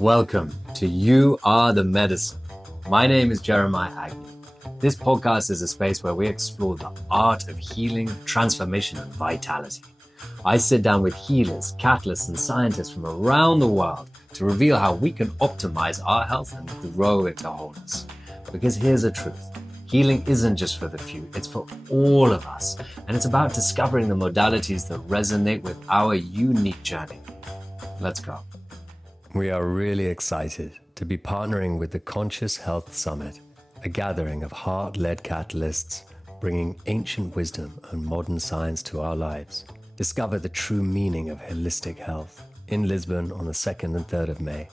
Welcome to You Are the Medicine. My name is Jeremiah Agnew. This podcast is a space where we explore the art of healing, transformation, and vitality. I sit down with healers, catalysts, and scientists from around the world to reveal how we can optimize our health and grow into wholeness. Because here's the truth. Healing isn't just for the few, it's for all of us. And it's about discovering the modalities that resonate with our unique journey. Let's go. We are really excited to be partnering with the Conscious Health Summit, a gathering of heart-led catalysts bringing ancient wisdom and modern science to our lives. Discover the true meaning of holistic health in Lisbon on the 2nd and 3rd of May,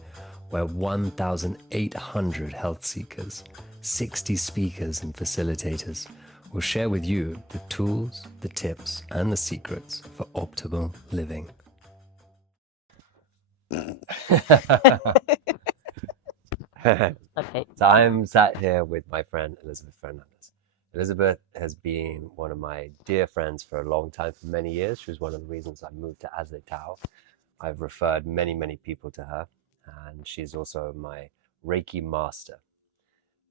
where 1,800 health seekers, 60 speakers and facilitators will share with you the tools, the tips, and the secrets for optimal living. Okay. So I'm sat here with my friend Elisabete Fernandes. Elisabeth has been one of my dear friends for a long time, for many years. She was one of the reasons I moved to Azletao. I've referred many people to her, and she's also my Reiki Master.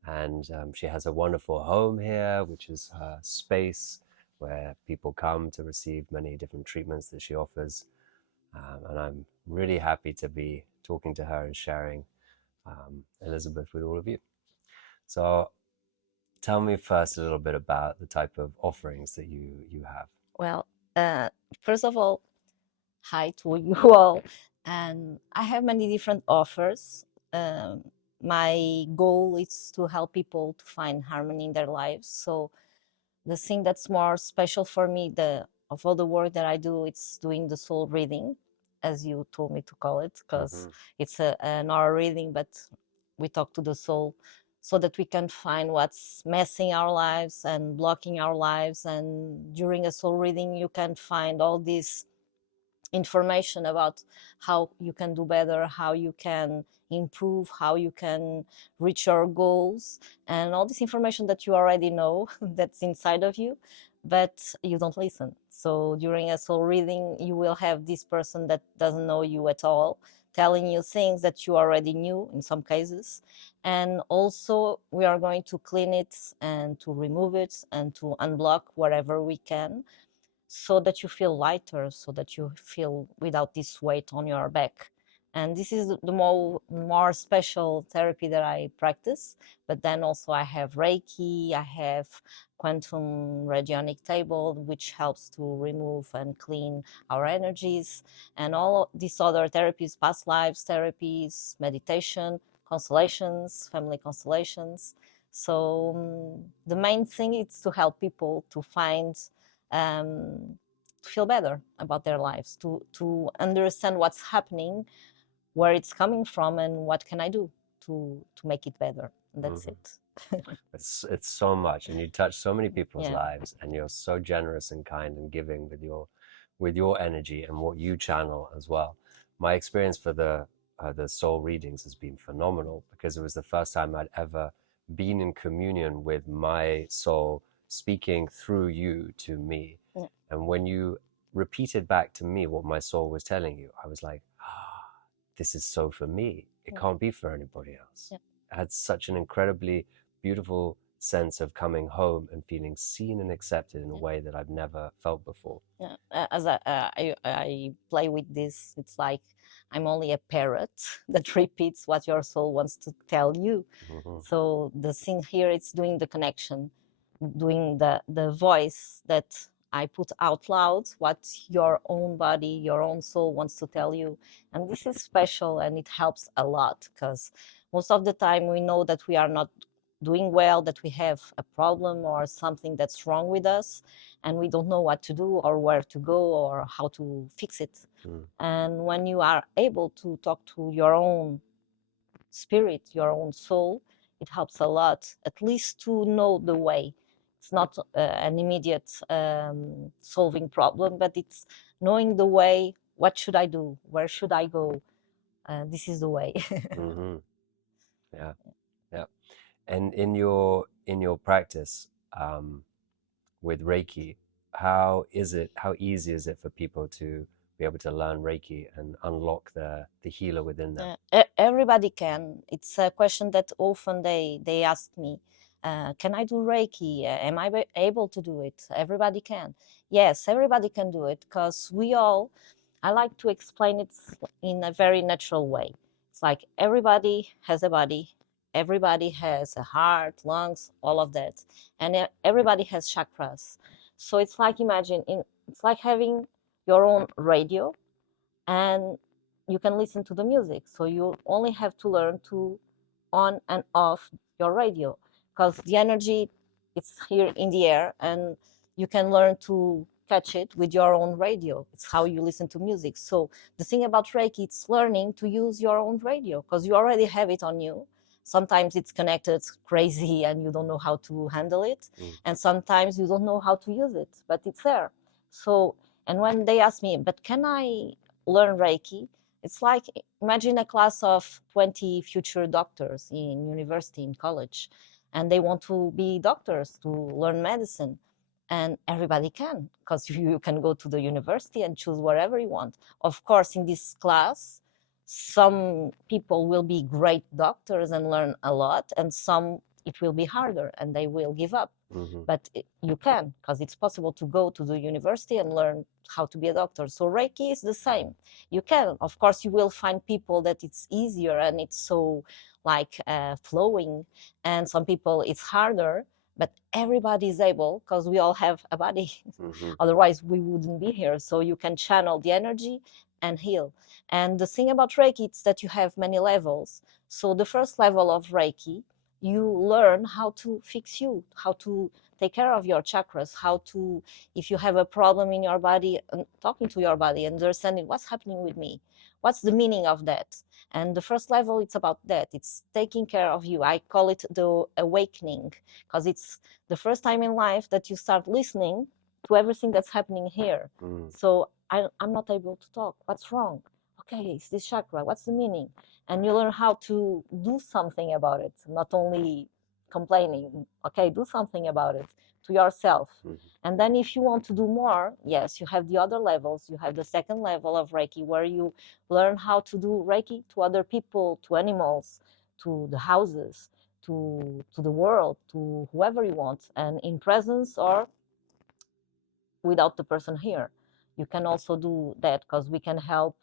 And she has a wonderful home here, which is her space where people come to receive many different treatments that she offers. And I'm really happy to be talking to her and sharing Elisabeth with all of you. So tell me first a little bit about the type of offerings that you have. Well, first of all, hi to you all. And I have many different offers. My goal is to help people to find harmony in their lives. So the thing that's more special for me, of all the work that I do, it's doing the soul reading, as you told me to call it, because it's an aura reading, but we talk to the soul so that we can find what's messing our lives and blocking our lives. And during a soul reading, you can find all this information about how you can do better, how you can improve, how you can reach your goals, and all this information that you already know that's inside of you, but you don't listen. So during a soul reading, you will have this person that doesn't know you at all telling you things that you already knew in some cases. And also we are going to clean it and to remove it and to unblock wherever we can, so that you feel lighter, so that you feel without this weight on your back. And this is the more special therapy that I practice. But then also I have Reiki, I have quantum radionic table, which helps to remove and clean our energies, and all these other therapies, past lives therapies, meditation, constellations, family constellations. So the main thing is to help people to find to feel better about their lives, to understand what's happening, where it's coming from, and what can I do to make it better. And that's it. It's so much, and you touch so many people's lives, and you're so generous and kind and giving with your energy and what you channel as well. My experience for the soul readings has been phenomenal, because it was the first time I'd ever been in communion with my soul speaking through you to me. And when you repeated back to me what my soul was telling you, I was like, this is so for me. It can't be for anybody else. I had such an incredibly beautiful sense of coming home and feeling seen and accepted in a way that I've never felt before. As I play with this, it's like I'm only a parrot that repeats what your soul wants to tell you. So the thing here is doing the connection, doing the voice that I put out loud, what your own body, your own soul wants to tell you. And this is special, and it helps a lot, because most of the time we know that we are not doing well, that we have a problem or something that's wrong with us, and we don't know what to do or where to go or how to fix it. And when you are able to talk to your own spirit, your own soul, it helps a lot, at least to know the way. It's not an immediate solving problem, but it's knowing the way. What should I do? Where should I go? This is the way. Yeah. And in your practice with Reiki, how easy is it for people to be able to learn Reiki and unlock the healer within them? Everybody can. It's a question that often they ask me. Can I do Reiki? Am I able to do it? Everybody can. Yes, everybody can do it because we all, I like to explain it in a very natural way. It's like everybody has a body, everybody has a heart, lungs, all of that. And everybody has chakras. So it's like it's like having your own radio, and you can listen to the music. So you only have to learn to on and off your radio, because the energy, it's here in the air, and you can learn to catch it with your own radio. It's how you listen to music. So the thing about Reiki, it's learning to use your own radio, because you already have it on you. Sometimes it's connected crazy and you don't know how to handle it, and sometimes you don't know how to use it, but it's there. So, and when they ask me, but can I learn Reiki? It's like, imagine a class of 20 future doctors in university, in college, and they want to be doctors, to learn medicine. And everybody can, because you can go to the university and choose whatever you want. Of course, in this class, some people will be great doctors and learn a lot, and some it will be harder and they will give up. But you can, because it's possible to go to the university and learn how to be a doctor. So Reiki is the same. You can, of course, you will find people that it's easier and it's so like flowing, and some people it's harder, but everybody is able, because we all have a body. Otherwise we wouldn't be here. So you can channel the energy and heal. And the thing about Reiki is that you have many levels. So the first level of Reiki, you learn how to fix you, how to take care of your chakras, how to, if you have a problem in your body, talking to your body, understanding what's happening with me, what's the meaning of that. And the first level, it's about that. It's taking care of you. I call it the awakening, because it's the first time in life that you start listening to everything that's happening here. So I'm not able to talk. What's wrong? Okay, it's this chakra. What's the meaning? And you learn how to do something about it, not only complaining. Okay, do something about it to yourself. And then if you want to do more, yes, you have the other levels. You have the second level of Reiki, where you learn how to do Reiki to other people, to animals, to the houses, to the world, to whoever you want, and in presence or without the person here. You can also do that, because we can help.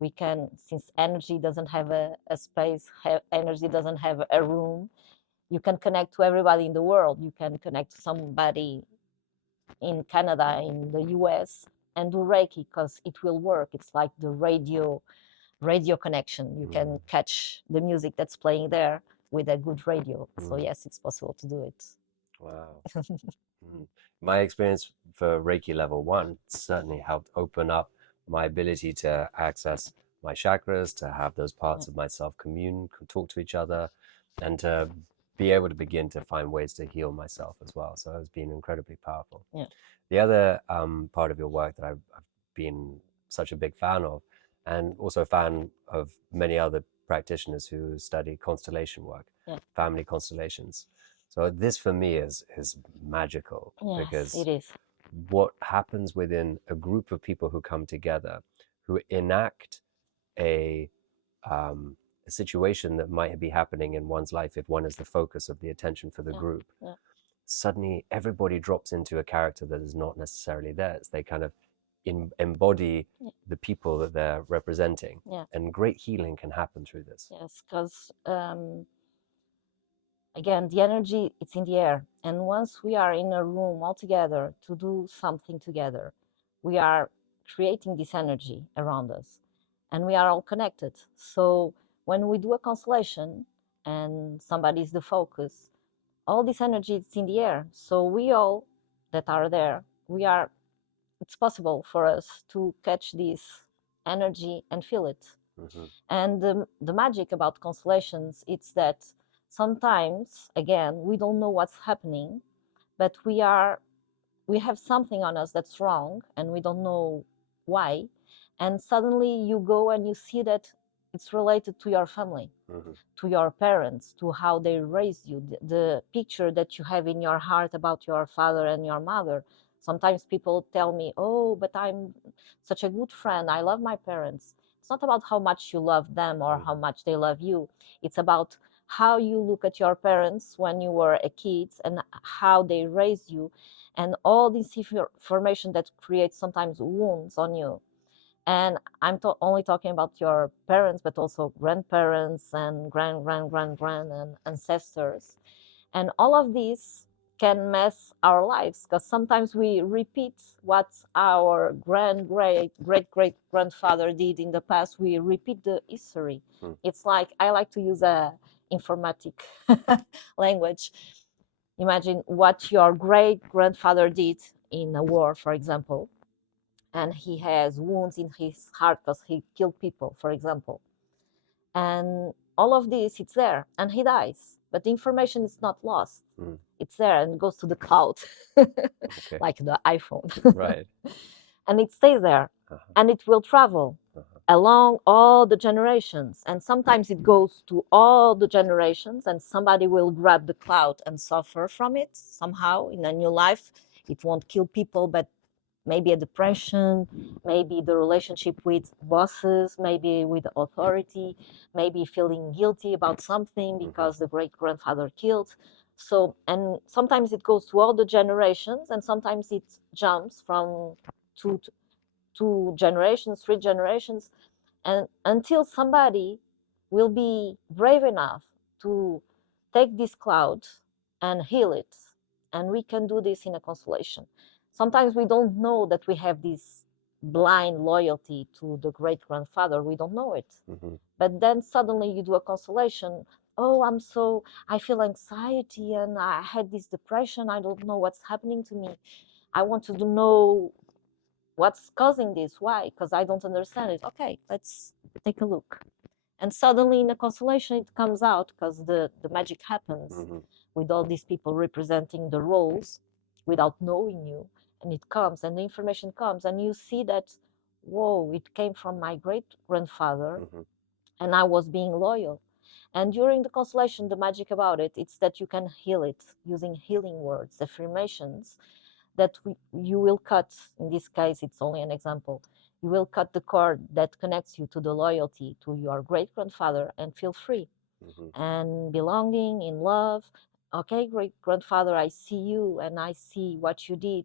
We can, since energy doesn't have a space, energy doesn't have a room, you can connect to everybody in the world. You can connect to somebody in Canada, in the US, and do Reiki, because it will work. It's like the radio connection. You can catch the music that's playing there with a good radio. So yes, it's possible to do it. Wow. My experience for Reiki level 1 certainly helped open up my ability to access my chakras, to have those parts of myself commune, talk to each other, and to be able to begin to find ways to heal myself as well. So it's been incredibly powerful. The other part of your work that I've been such a big fan of, and also a fan of many other practitioners who study constellation work, family constellations. So this for me is magical, because it is. what happens within a group of people who come together, who enact a situation that might be happening in one's life if one is the focus of the attention for the group. Suddenly everybody drops into a character that is not necessarily theirs. They kind of embody the people that they're representing, and great healing can happen through this. Yes, because again, the energy, it's in the air. And once we are in a room all together to do something together, we are creating this energy around us, and we are all connected. So when we do a constellation and somebody is the focus, all this energy is in the air. So we all that are there, it's possible for us to catch this energy and feel it. And the magic about constellations, it's that sometimes, again, we don't know what's happening, but we have something on us that's wrong, and we don't know why. And suddenly you go and you see that it's related to your family, to your parents, to how they raised you, the picture that you have in your heart about your father and your mother. Sometimes people tell me, oh, but I'm such a good friend, I love my parents. It's not about how much you love them or how much they love you. It's about how you look at your parents when you were a kid and how they raised you, and all this information that creates sometimes wounds on you. And I'm only talking about your parents, but also grandparents and grand and ancestors. And all of these can mess our lives, because sometimes we repeat what our great grandfather did in the past. We repeat the history. It's like, I like to use a informatic language. Imagine what your great grandfather did in a war, for example, and he has wounds in his heart because he killed people, for example. And all of this, it's there, and he dies. But the information is not lost. It's there and goes to the cloud, like the iPhone. Right. And it stays there, and it will travel along all the generations. And sometimes it goes to all the generations, and somebody will grab the cloud and suffer from it somehow in a new life. It won't kill people, but maybe a depression, maybe the relationship with bosses, maybe with authority, maybe feeling guilty about something because the great grandfather killed. So, and sometimes it goes to all the generations, and sometimes it jumps from two generations, three generations, and until somebody will be brave enough to take this cloud and heal it. And we can do this in a constellation. Sometimes we don't know that we have this blind loyalty to the great grandfather. We don't know it. But then suddenly you do a constellation. Oh, I feel anxiety and I had this depression. I don't know what's happening to me. I want to know what's causing this. Why? Because I don't understand it. Okay, let's take a look. And suddenly in a constellation it comes out, because the magic happens with all these people representing the roles without knowing you. And it comes, and the information comes, and you see that, whoa, it came from my great grandfather, and I was being loyal. And during the constellation, the magic about it, it's that you can heal it using healing words, affirmations, that you will cut. In this case, it's only an example. You will cut the cord that connects you to the loyalty to your great grandfather and feel free and belonging in love. Okay, great grandfather, I see you and I see what you did.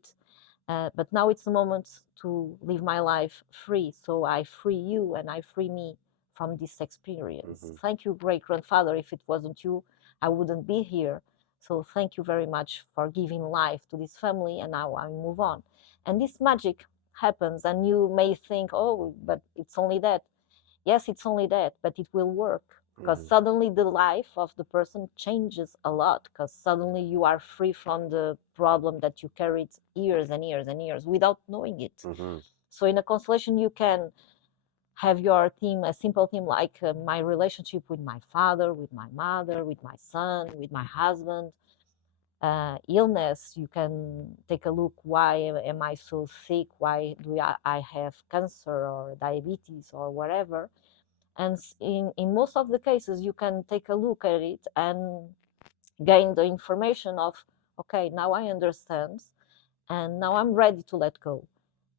But now it's the moment to live my life free. So I free you and I free me from this experience. Thank you, great grandfather. If it wasn't you, I wouldn't be here. So thank you very much for giving life to this family, and now I move on. And this magic happens, and you may think, oh, but it's only that. Yes, it's only that, but it will work, because suddenly the life of the person changes a lot, because suddenly you are free from the problem that you carried years and years and years without knowing it. So in a constellation, you can have your theme, a simple theme like my relationship with my father, with my mother, with my son, with my husband. Illness, you can take a look, why am I so sick? Why do I have cancer or diabetes or whatever? And in most of the cases, you can take a look at it and gain the information of, okay, now I understand, and now I'm ready to let go.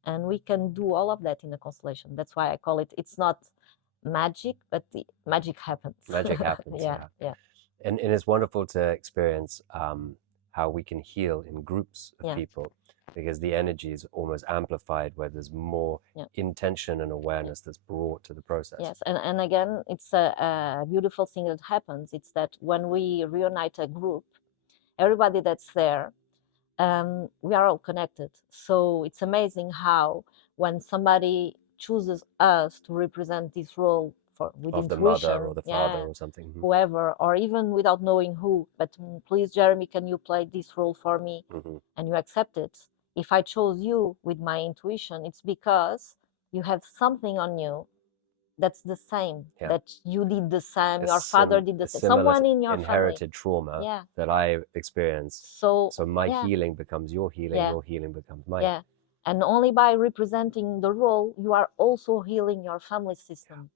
And we can do all of that in a constellation. That's why I call it, it's not magic, but the magic happens. Magic happens. Yeah. And it's wonderful to experience how we can heal in groups of people, because the energy is almost amplified where there's more intention and awareness that's brought to the process. Yes, and again, it's a beautiful thing that happens. It's that when we reunite a group, everybody that's there, we are all connected. So it's amazing how when somebody chooses us to represent this role with of intuition, the mother or the father or something, whoever, or even without knowing who, but please, Jeremy, can you play this role for me? And you accept it. If I chose you with my intuition, it's because you have something on you that's the same, that you did the same, your father did the same, someone in your inherited family. trauma that I experienced. So my healing becomes your healing, your healing becomes mine. Yeah, and only by representing the role, you are also healing your family system.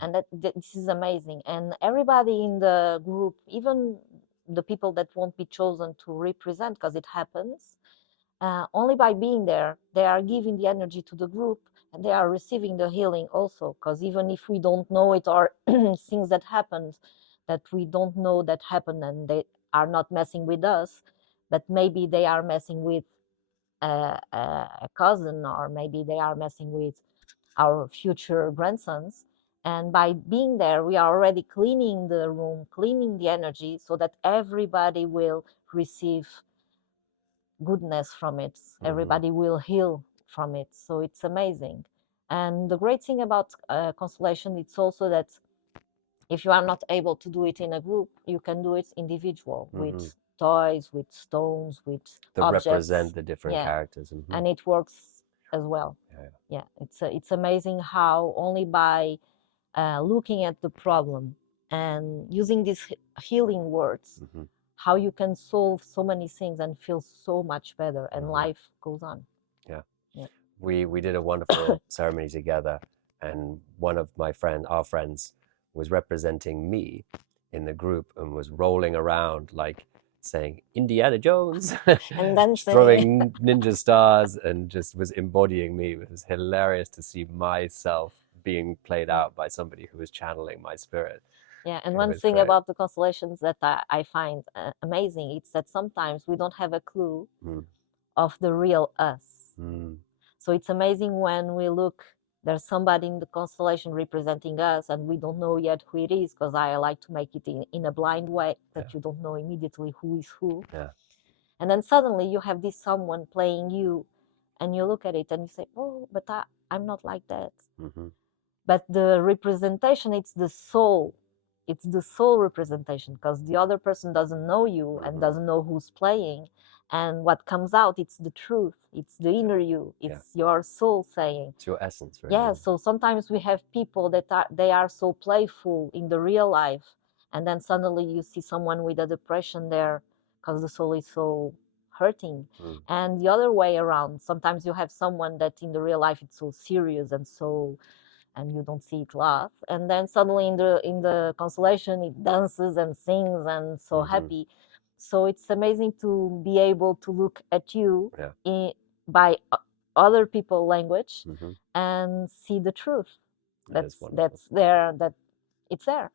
And this is amazing. And everybody in the group, even the people that won't be chosen to represent, because it happens, only by being there, they are giving the energy to the group, and they are receiving the healing also. Because even if we don't know it, or things that happened that we don't know that happened, and they are not messing with us, but maybe they are messing with a cousin, or maybe they are messing with our future grandsons. And by being there, we are already cleaning the room, cleaning the energy, so that everybody will receive goodness from it. Everybody will heal from it. So it's amazing. And the great thing about constellation, it's also that if you are not able to do it in a group, you can do it individual with toys, with stones, with that objects. represent the different characters. And it works as well. It's amazing how only by looking at the problem and using these healing words, how you can solve so many things and feel so much better, and life goes on. We did a wonderful ceremony together, and one of our friends was representing me in the group and was rolling around like saying Indiana Jones and then throwing ninja stars, and just was embodying me. It was hilarious to see myself being played out by somebody who was channeling my spirit. And one thing about the constellations that I find amazing, it's that sometimes we don't have a clue of the real us. So it's amazing when we look, there's somebody in the constellation representing us, and we don't know yet who it is, because I like to make it in a blind way, that you don't know immediately who is who. And then suddenly you have this someone playing you, and you look at it and you say, oh, but I'm not like that. But the representation, it's the soul. It's the soul representation, because the other person doesn't know you and doesn't know who's playing. And what comes out, it's the truth. It's the inner you. It's your soul saying. It's your essence, right? Yeah, so sometimes we have people that they are so playful in the real life, and then suddenly you see someone with a depression there because the soul is so hurting. And the other way around, sometimes you have someone that in the real life it's so serious and you don't see it laugh, and then suddenly in the constellation it dances and sings and so happy. So it's amazing to be able to look at you by other people's language and see the truth that's there, that it's there.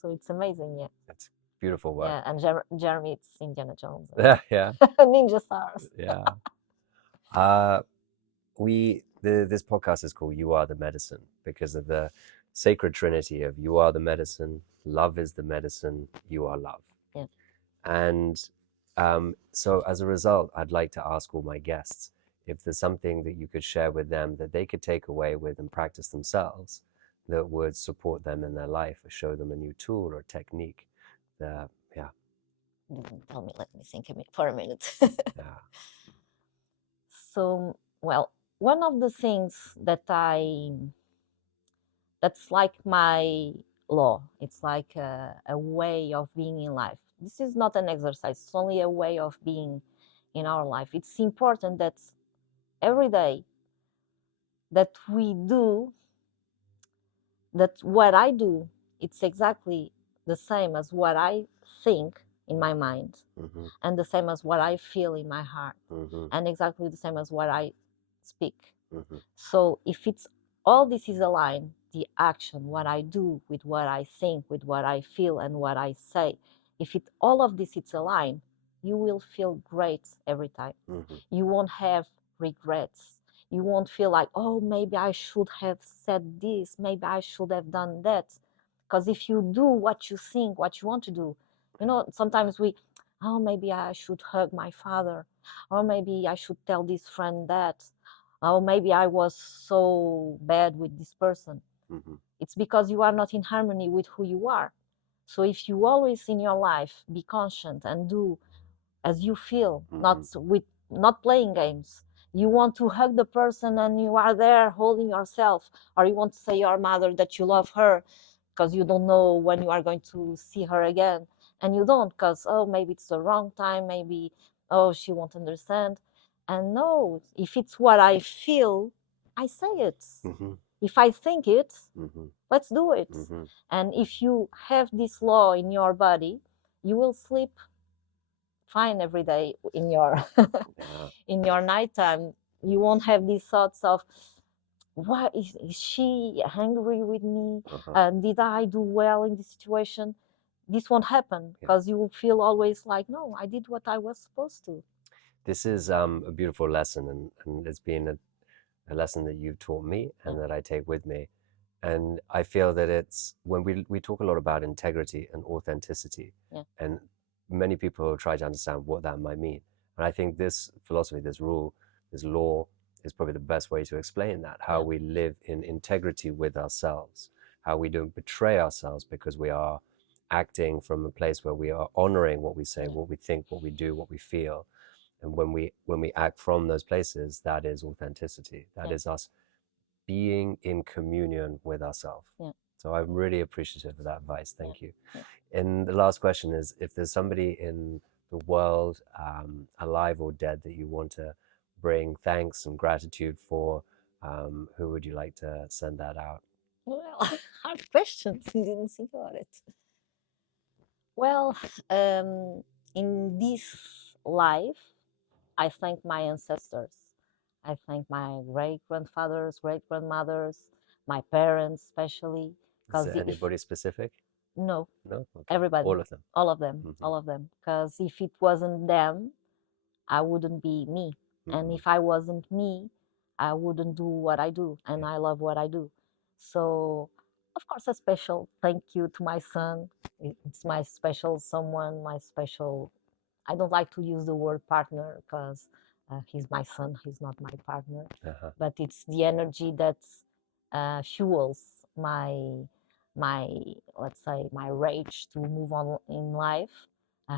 So it's amazing. That's beautiful work. And Jeremy, it's Indiana Jones. Yeah. Ninja stars. This podcast is called You Are the Medicine, because of the sacred trinity of you are the medicine, love is the medicine, you are love. And so as a result, I'd like to ask all my guests if there's something that you could share with them that they could take away with and practice themselves that would support them in their life, or show them a new tool or technique. Tell me, let me think for a minute. So, well, one of the things that's like my law, it's like a way of being in life. This is not an exercise, it's only a way of being in our life. It's important that every day that we do, that what I do, it's exactly the same as what I think in my mind, and the same as what I feel in my heart, and exactly the same as what I speak. So if it's all this is aligned, the action, what I do with what I think, with what I feel and what I say, if all of this is aligned, you will feel great every time. You won't have regrets. You won't feel like, oh, maybe I should have said this, maybe I should have done that. Because if you do what you think, what you want to do, sometimes maybe I should hug my father, or maybe I should tell this friend that, or maybe I was so bad with this person. It's because you are not in harmony with who you are. So if you always in your life be conscious and do as you feel, not playing games. You want to hug the person and you are there holding yourself, or you want to say your mother that you love her because you don't know when you are going to see her again, and you don't, because maybe it's the wrong time, maybe she won't understand. And no, if it's what I feel, I say it. If I think it, let's do it. And if you have this law in your body, you will sleep fine every day in your Yeah. in your nighttime. You won't have these thoughts of, why is she angry with me? Did I do well in this situation? This won't happen, because you will feel always like, no, I did what I was supposed to. This is a beautiful lesson, and it's been a lesson that you've taught me and that I take with me. And I feel that it's when we talk a lot about integrity and authenticity, and many people try to understand what that might mean. And I think this philosophy, this rule, this law is probably the best way to explain that, how we live in integrity with ourselves, how we don't betray ourselves because we are acting from a place where we are honoring what we say, what we think, what we do, what we feel. And when we act from those places, that is authenticity. That is us being in communion with ourselves. So I'm really appreciative of that advice. Thank you. And the last question is, if there's somebody in the world, alive or dead, that you want to bring thanks and gratitude for, who would you like to send that out? Well, hard questions. I didn't think about it. Well, in this life, I thank my ancestors. I thank my great-grandfathers, great-grandmothers, my parents especially. Is there anybody specific? No. No? Okay. Everybody. All of them? All of them. All of them. Because if it wasn't them, I wouldn't be me. And if I wasn't me, I wouldn't do what I do. And I love what I do. So, of course, a special thank you to my son. It's my special someone, my special, I don't like to use the word partner, because he's my son, he's not my partner. But it's the energy that fuels my let's say my rage to move on in life.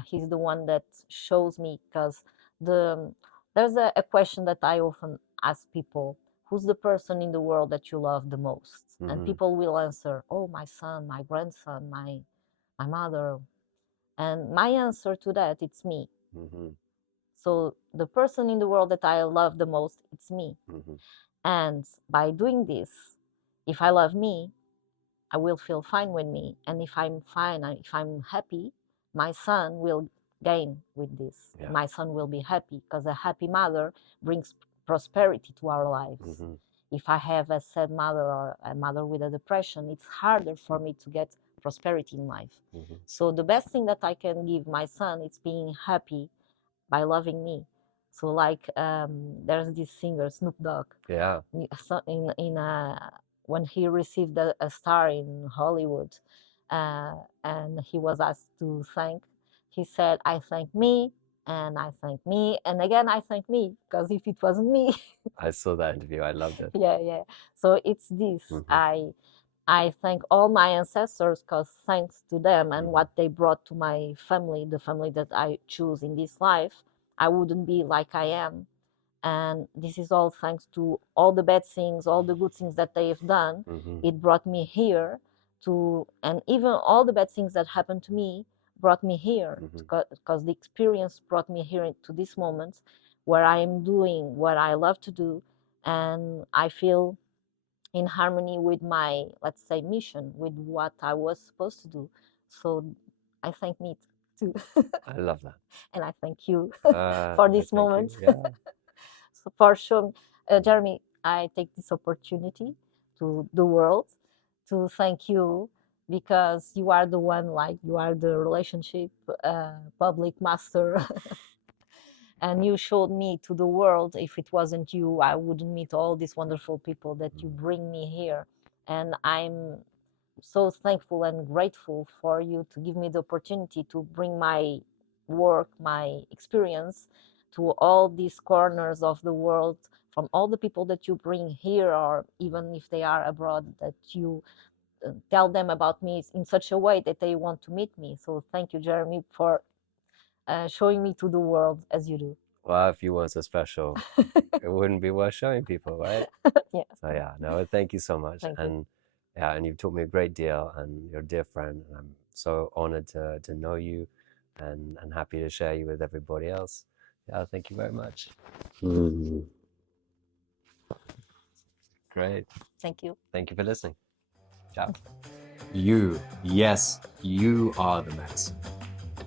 He's the one that shows me, because there's a question that I often ask people: who's the person in the world that you love the most? And people will answer, oh, my son, my grandson, my mother. And my answer to that, it's me. So the person in the world that I love the most, it's me. And by doing this, if I love me, I will feel fine with me. And if I'm fine, if I'm happy, my son will gain with this. My son will be happy, because a happy mother brings prosperity to our lives. If I have a sad mother or a mother with a depression, it's harder for me to get prosperity in life. So the best thing that I can give my son is being happy by loving me. So like there's this singer Snoop Dogg. When he received a star in Hollywood, and he was asked to thank, he said, I thank me, and I thank me, and again I thank me, because if it wasn't me. I saw that interview. I loved it. Yeah. So it's this. I thank all my ancestors, because thanks to them and what they brought to my family, the family that I choose in this life, I wouldn't be like I am. And this is all thanks to all the bad things, all the good things that they have done. It brought me here and even all the bad things that happened to me brought me here, because the experience brought me here to this moment where I am doing what I love to do, and I feel in harmony with my, let's say, mission, with what I was supposed to do. So I thank me too. I love that. And I thank you for this moment. So for sure, Jeremy, I take this opportunity to the world to thank you, because you are the one, like you are the relationship public master. And you showed me to the world. If it wasn't you, I wouldn't meet all these wonderful people that you bring me here. And I'm so thankful and grateful for you to give me the opportunity to bring my work, my experience to all these corners of the world, from all the people that you bring here, or even if they are abroad, that you tell them about me in such a way that they want to meet me. So thank you, Jeremy, for showing me to the world as you do. Well, if you weren't so special, it wouldn't be worth showing people, right? Yeah. So yeah, no, thank you so much. And you've taught me a great deal, and you're a dear friend, and I'm so honored to know you, and happy to share you with everybody else. Yeah, thank you very much. Great. Thank you. Thank you for listening. Ciao. You, yes, you are the medicine.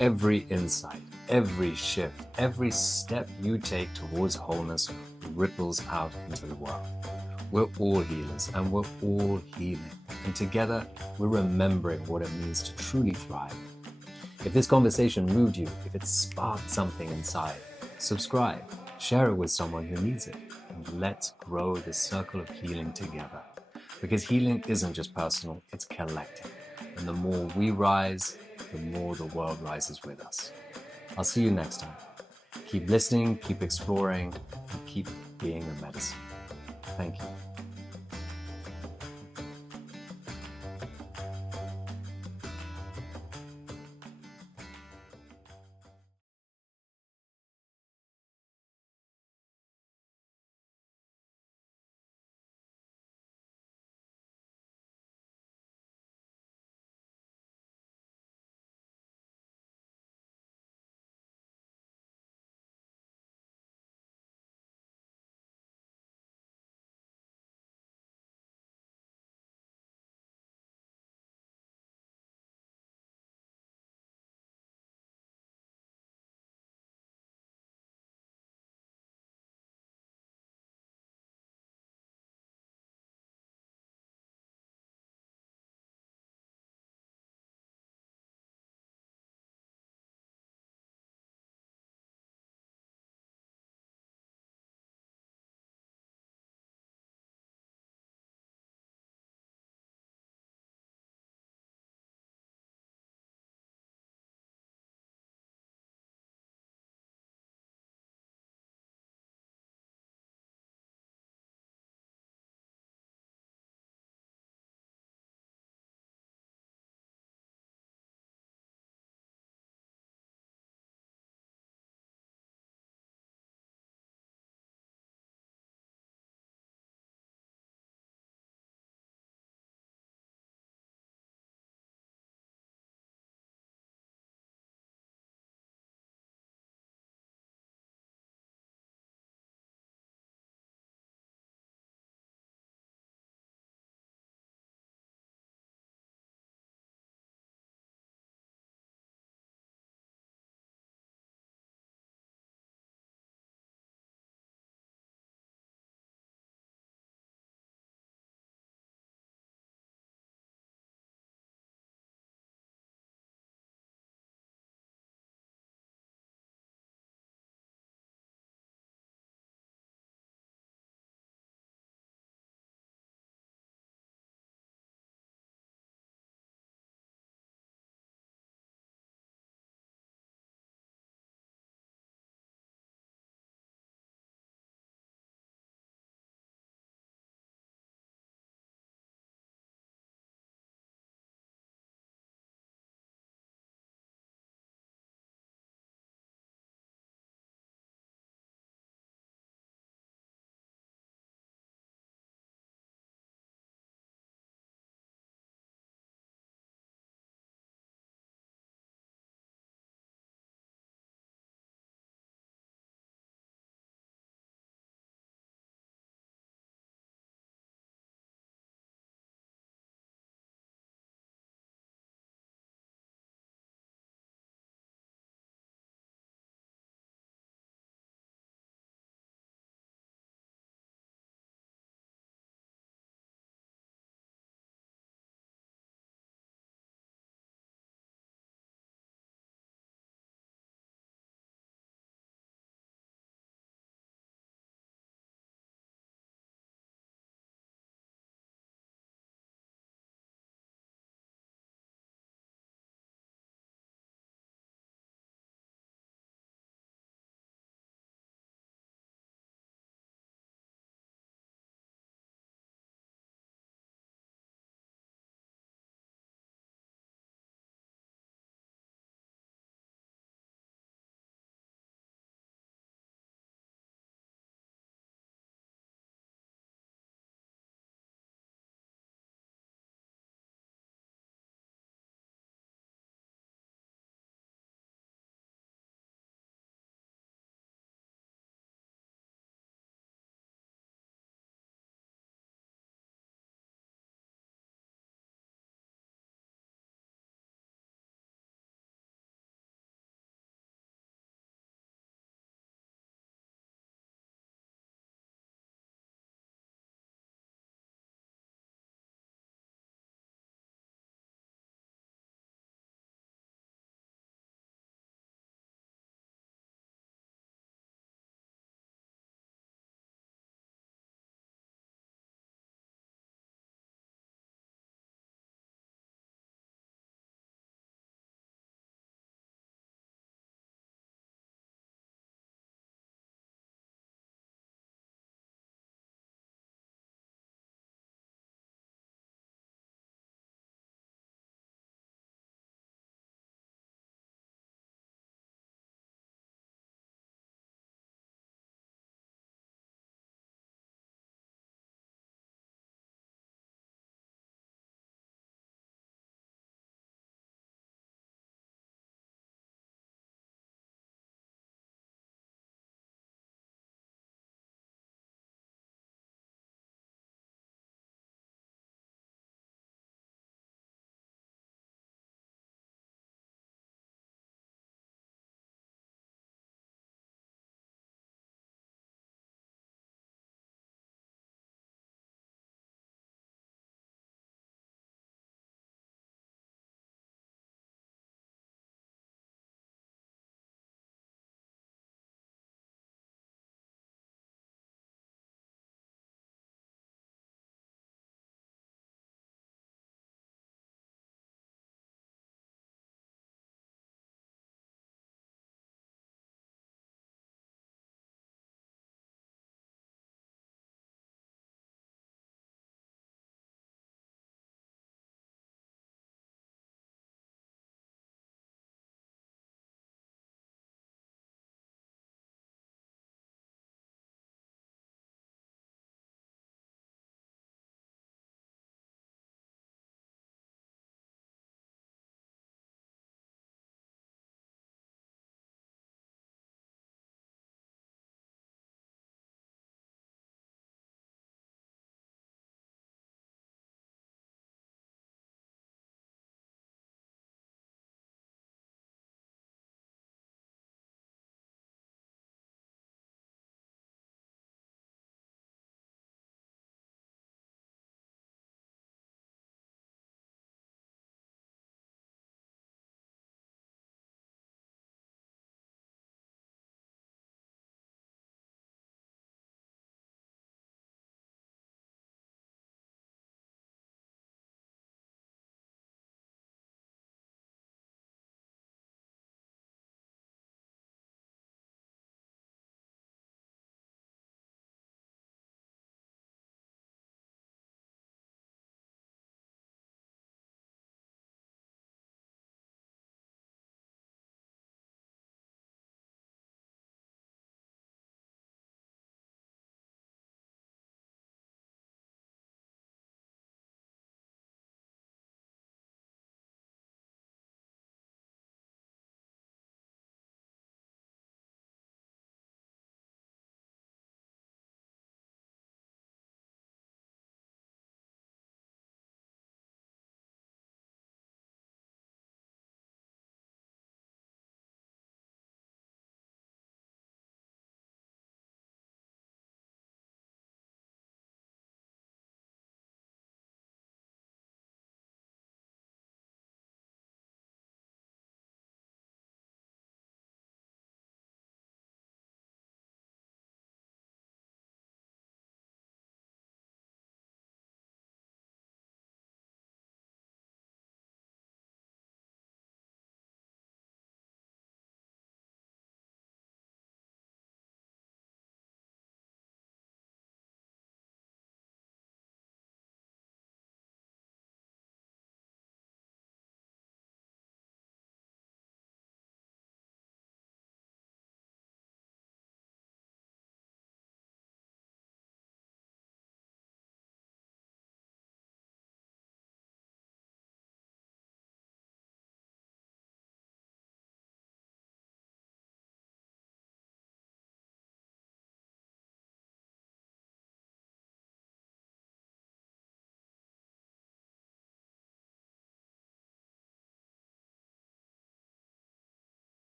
Every insight, every shift, every step you take towards wholeness ripples out into the world. We're all healers and we're all healing. And together, we're remembering what it means to truly thrive. If this conversation moved you, if it sparked something inside, subscribe, share it with someone who needs it, and let's grow this circle of healing together. Because healing isn't just personal, it's collective. And the more we rise, the more the world rises with us. I'll see you next time. Keep listening, keep exploring, and keep being a medicine. Thank you.